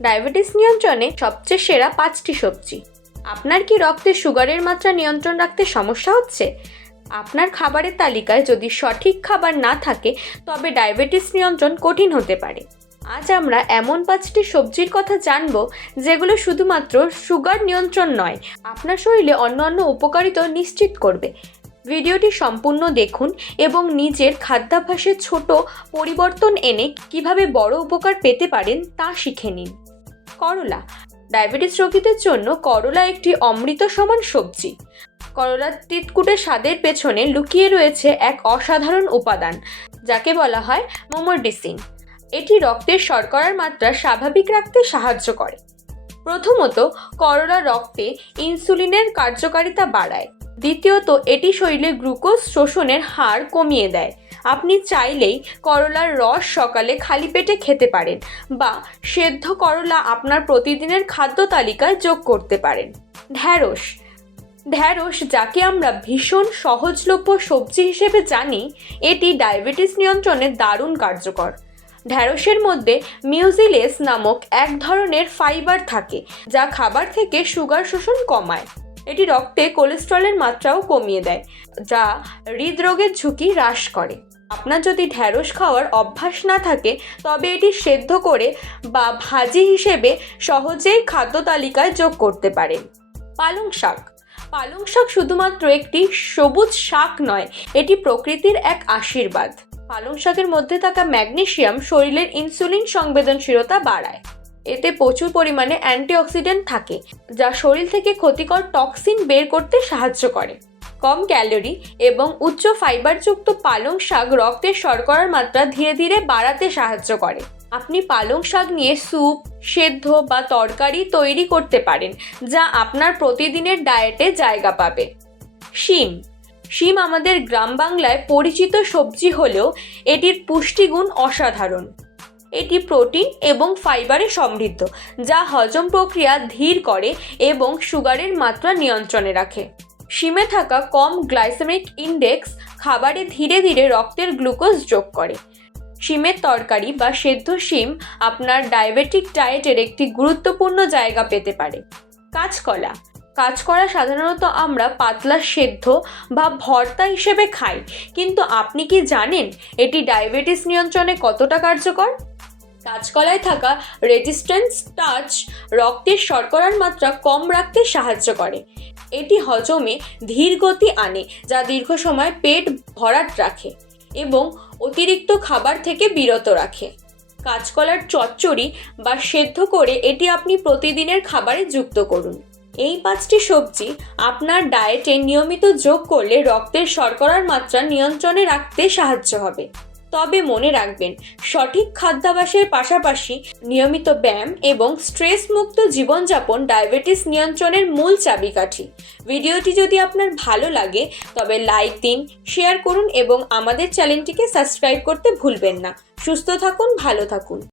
Diabetes নিয়ন্ত্রণে সবচেয়ে সেরা পাঁচটি সবজি। আপনার কি রক্তে সুগারের মাত্রা নিয়ন্ত্রণ রাখতে সমস্যা হচ্ছে? আপনার খাবারের তালিকায় যদি সঠিক খাবার না থাকে, তবে ডায়াবেটিস নিয়ন্ত্রণ কঠিন হতে পারে। আজ আমরা এমন পাঁচটি সবজির কথা জানব, যেগুলো শুধুমাত্র সুগার নিয়ন্ত্রণ নয়, আপনার শরীরে অন্যান্য উপকারিতা নিশ্চিত করবে। ভিডিওটি সম্পূর্ণ দেখুন এবং নিজের খাদ্যাভ্যাসে ছোট পরিবর্তন এনে কীভাবে বড় উপকার পেতে পারেন তা শিখে নিন। করলা। ডায়াবেটিস রোগীদের জন্য করলা একটি অমৃত সমান সবজি। করলার তিতকুটে স্বাদের পেছনে লুকিয়ে রয়েছে এক অসাধারণ উপাদান, যাকে বলা হয় মোমোডিসিন। এটি রক্তের শর্করার মাত্রা স্বাভাবিক রাখতে সাহায্য করে। প্রথমত, করলা রক্তে ইনসুলিনের কার্যকারিতা বাড়ায়। দ্বিতীয়ত, এটি শরীরে গ্লুকোজ শোষণের হার কমিয়ে দেয়। আপনি চাইলেই করলার রস সকালে খালি পেটে খেতে পারেন বা সেদ্ধ করলা আপনার প্রতিদিনের খাদ্য তালিকায় যোগ করতে পারেন। ঢ্যাঁড়স। ঢ্যাঁড়স, যাকে আমরা ভীষণ সহজলভ্য সবজি হিসেবে জানি, এটি ডায়াবেটিস নিয়ন্ত্রণে দারুণ কার্যকর। ঢ্যাঁড়সের মধ্যে মিউজিলেস নামক এক ধরনের ফাইবার থাকে, যা খাবার থেকে সুগার শোষণ কমায়। এটি রক্তে কোলেস্ট্রলের মাত্রাও কমিয়ে দেয়, যা হৃদরোগের ঝুঁকি হ্রাস করে। আপনার যদি ঢ্যাঁড়স খাওয়ার অভ্যাস না থাকে, তবে এটি সেদ্ধ করে বা ভাজি হিসেবে সহজেই খাদ্য তালিকায় যোগ করতে পারেন। পালং শাক। পালং শাক শুধুমাত্র একটি সবুজ শাক নয়, এটি প্রকৃতির এক আশীর্বাদ। পালং শাকের মধ্যে থাকা ম্যাগনেশিয়াম শরীরের ইনসুলিন সংবেদনশীলতা বাড়ায়। এতে প্রচুর পরিমাণে অ্যান্টিঅক্সিডেন্ট থাকে, যা শরীর থেকে ক্ষতিকর টক্সিন বের করতে সাহায্য করে। কম ক্যালোরি এবং উচ্চ ফাইবারযুক্ত পালং শাক রক্তের শর্করার মাত্রা ধীরে ধীরে বাড়াতে সাহায্য করে। আপনি পালং শাক নিয়ে স্যুপ, সেদ্ধ বা তরকারি তৈরি করতে পারেন, যা আপনার প্রতিদিনের ডায়েটে জায়গা পাবে। শিম। শিম আমাদের গ্রাম বাংলায় পরিচিত সবজি হলেও এটির পুষ্টিগুণ অসাধারণ। এটি প্রোটিন এবং ফাইবারে সমৃদ্ধ, যা হজম প্রক্রিয়া ধীর করে এবং সুগারের মাত্রা নিয়ন্ত্রণে রাখে। শিমে থাকা কম গ্লাইসেমিক ইন্ডেক্স খাবারে ধীরে ধীরে রক্তের গ্লুকোজ যোগ করে। শিমের তরকারি বা সেদ্ধ শিম আপনার ডায়াবেটিক ডায়েটের একটি গুরুত্বপূর্ণ জায়গা পেতে পারে। কাঁচকলা কাঁচকলা সাধারণত আমরা পাতলা সেদ্ধ বা ভর্তা হিসেবে খাই। কিন্তু আপনি কি জানেন এটি ডায়াবেটিস নিয়ন্ত্রণে কতটা কার্যকর? কাঁচকলায় থাকা রেজিস্ট্যান্স টাচ রক্তের শর্করার মাত্রা কম রাখতে সাহায্য করে। এটি হজমে ধীর গতি আনে, যা দীর্ঘ সময় পেট ভরাট রাখে এবং অতিরিক্ত খাবার থেকে বিরত রাখে। কাঁচকলার চচ্চড়ি বা সেদ্ধ করে এটি আপনি প্রতিদিনের খাবারে যুক্ত করুন। এই পাঁচটি সবজি আপনার ডায়েটে নিয়মিত যোগ করলে রক্তের শর্করার মাত্রা নিয়ন্ত্রণে রাখতে সাহায্য হবে। তবে মনে রাখবেন, সঠিক খাদ্যাভ্যাসের পাশাপাশি নিয়মিত ব্যায়াম এবং স্ট্রেস মুক্ত জীবনযাপন ডায়াবেটিস নিয়ন্ত্রণের মূল চাবিকাঠি। ভিডিওটি যদি আপনার ভালো লাগে, তবে লাইক দিন, শেয়ার করুন এবং আমাদের চ্যানেলটিকে সাবস্ক্রাইব করতে ভুলবেন না। সুস্থ থাকুন, ভালো থাকুন।